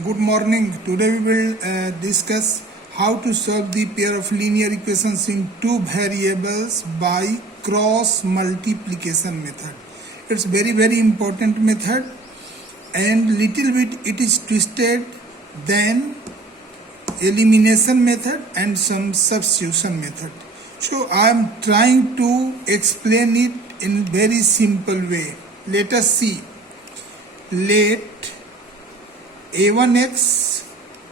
Good morning. Today we will discuss how to solve the pair of linear equations in two variables by cross multiplication method. It's very important method and little bit it is twisted than elimination method and some substitution method. So I am trying to explain it in very simple way. Let us see. Let a1x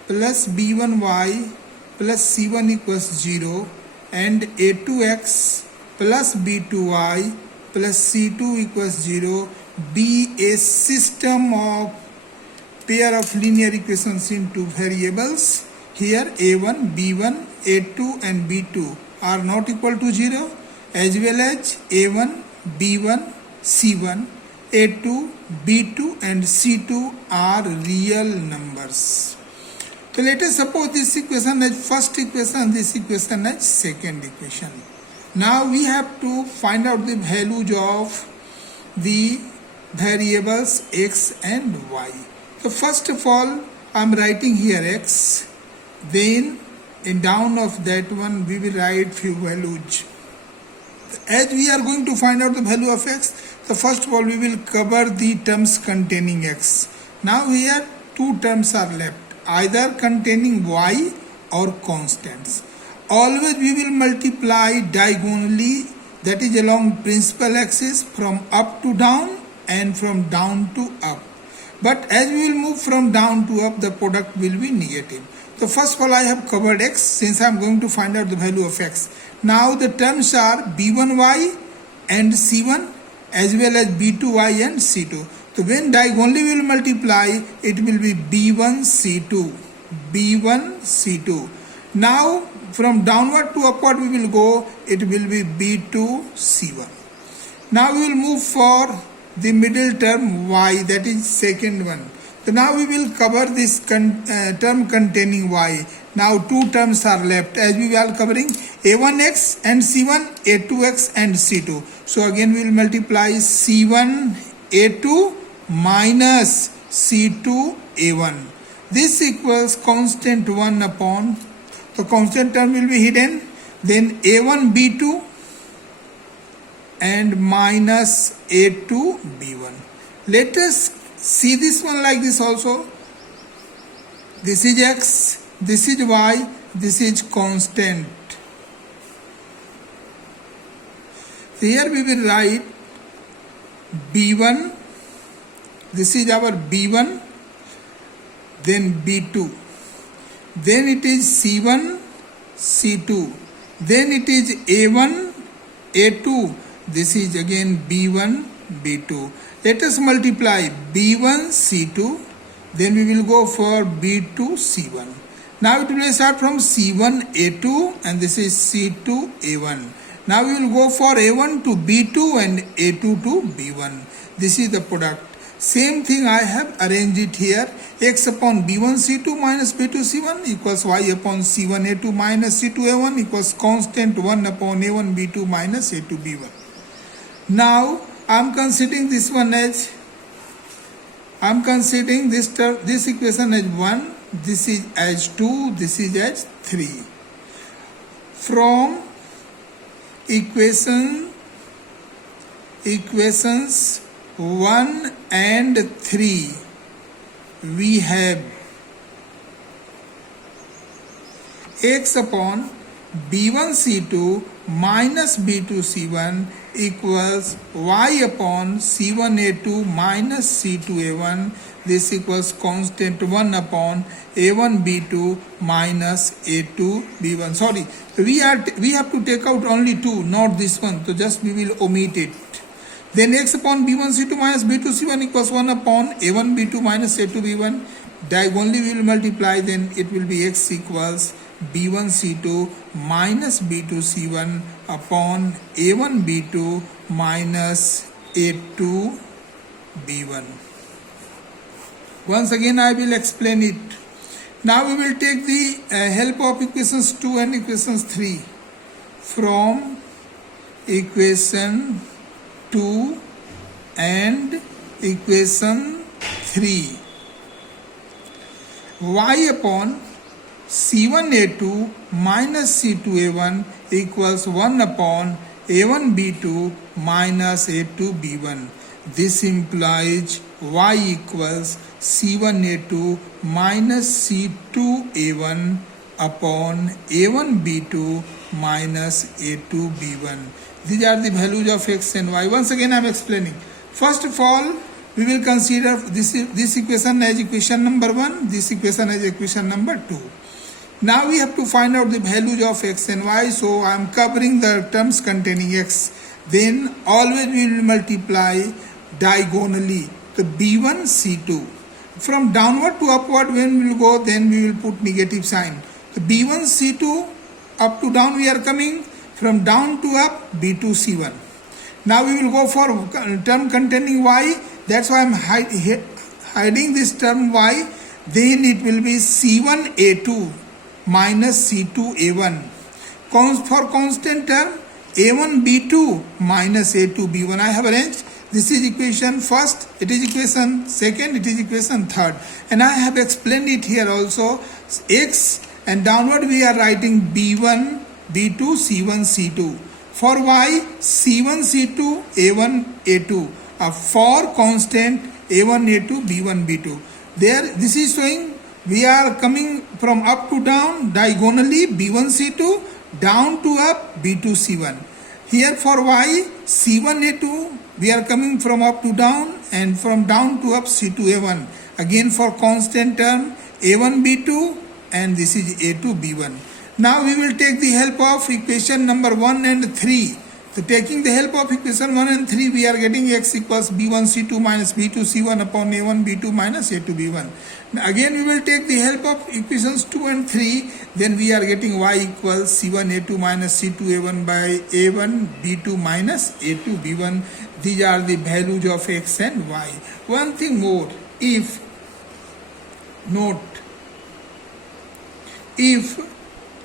plus b1y plus c1 equals 0 and a2x plus b2y plus c2 equals 0 be a system of pair of linear equations in two variables. Here a1, b1, a2 and b2 are not equal to 0, as well as a1, b1, c1, a2, b2 and c2 are real numbers. So let us suppose this equation as first equation, this equation as second equation. Now we have to find out the values of the variables x and y. So first of all, I am writing here x, then in down of that one we will write few values. As we are going to find out the value of x, so first of all we will cover the terms containing x. Now here two terms are left, either containing y or constants. Always we will multiply diagonally, that is along principal axis, from up to down and from down to up. But as we will move from down to up, the product will be negative. So first of all I have covered x since I am going to find out the value of x. Now the terms are b1y and c1 as well as b2y and c2. So when diagonally we will multiply, it will be b1 c2, b1 c2. Now from downward to upward we will go, it will be b2 c1. Now we will move for the middle term y, that is second one. So now we will cover this term containing y. Now two terms are left, as we are covering a1x and c1, a2x and c2. So again we will multiply c1 a2 minus c2 a1. This equals constant 1 upon, the constant term will be hidden, then a1 b2 and minus a2 b1. Let us see this one like this also. This is x, this is y, this is constant. Here we will write b1, this is our b1, then b2, then it is c1, c2, then it is a1, a2, this is again b1, b2. Let us multiply b1 c2, then we will go for b2 c1. Now it will start from c1 a2 and this is c2 a1. Now we will go for a1 to b2 and a2 to b1. This is the product. Same thing I have arranged it here. X upon b1 c2 minus b2 c1 equals y upon c1 a2 minus c2 a1 equals constant 1 upon a1 b2 minus a2 b1. Now I am considering this one as, I am considering this term, this equation as 1, this is as 2, this is as 3. From equations 1 and 3 we have x upon b1 c2 minus b2 c1 equals y upon c1 a2 minus c2 a1. This equals constant 1 upon a1 b2 minus a2 b1. Sorry, we have to take out only 2, not this one, so just we will omit it. Then x upon b1 c2 minus b2 c1 equals 1 upon a1 b2 minus a2 b1. Diagonally we will multiply, then it will be x equals b1 c2 minus b2 c1 upon a1 b2 minus a2 b1. Once again I will explain it. Now we will take the help of equations 2 and equations 3. From equation 2 and equation 3. y upon c1a2 minus c2a1 equals 1 upon a1b2 minus a2b1. This implies y equals c1a2 minus c2a1 upon a1b2 minus a2b1. These are the values of x and y. Once again I am explaining. First of all, we will consider this equation as equation number 1, this equation as equation number 2. Now we have to find out the values of x and y, so I am covering the terms containing x. Then always we will multiply diagonally the b1 c2. From downward to upward when we will go, then we will put negative sign. The b1 c2 up to down we are coming, from down to up b2 c1. Now we will go for term containing y, that's why I am hiding this term y. Then it will be c1a2 minus c2a1. For constant term a1b2 minus a2b1. I have arranged. This is equation first, it is equation second, it is equation third. And I have explained it here also. X and downward we are writing b1, b2, c1, c2. For y, c1, c2, a1, a2. For constant a1, a2, b1, b2. There, this is showing we are coming from up to down diagonally b1, c2, down to up b2, c1. Here for y, c1, a2, we are coming from up to down and from down to up c2, a1. Again for constant term a1, b2 and this is a2, b1. Now we will take the help of equation number 1 and 3. So taking the help of equation 1 and 3, we are getting x equals b1 c2 minus b2 c1 upon a1 b2 minus a2 b1. Now again we will take the help of equations 2 and 3. Then we are getting y equals c1 a2 minus c2 a1 by a1 b2 minus a2 b1. These are the values of x and y. One thing more, if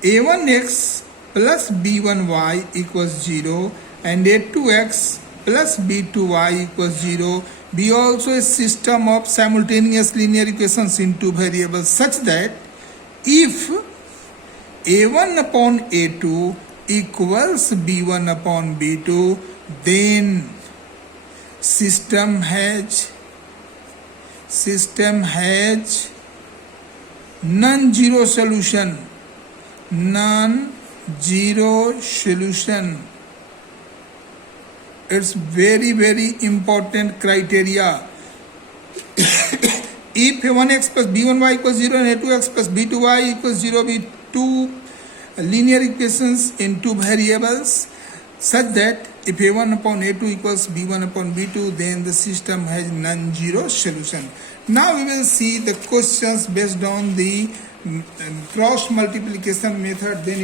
a1x plus b1y equals 0 and a2x plus b2y equals 0 be also a system of simultaneous linear equations in two variables, such that if a1 upon a2 equals b1 upon b2, then system has non-zero solution. Non-zero solution. It's very, very important criteria. If a1x plus b1y equals 0 and a2x plus b2y equals 0 be two linear equations in two variables, such that if a1 upon a2 equals b1 upon b2, then the system has non-zero solution. Now we will see the questions based on the cross multiplication method. Then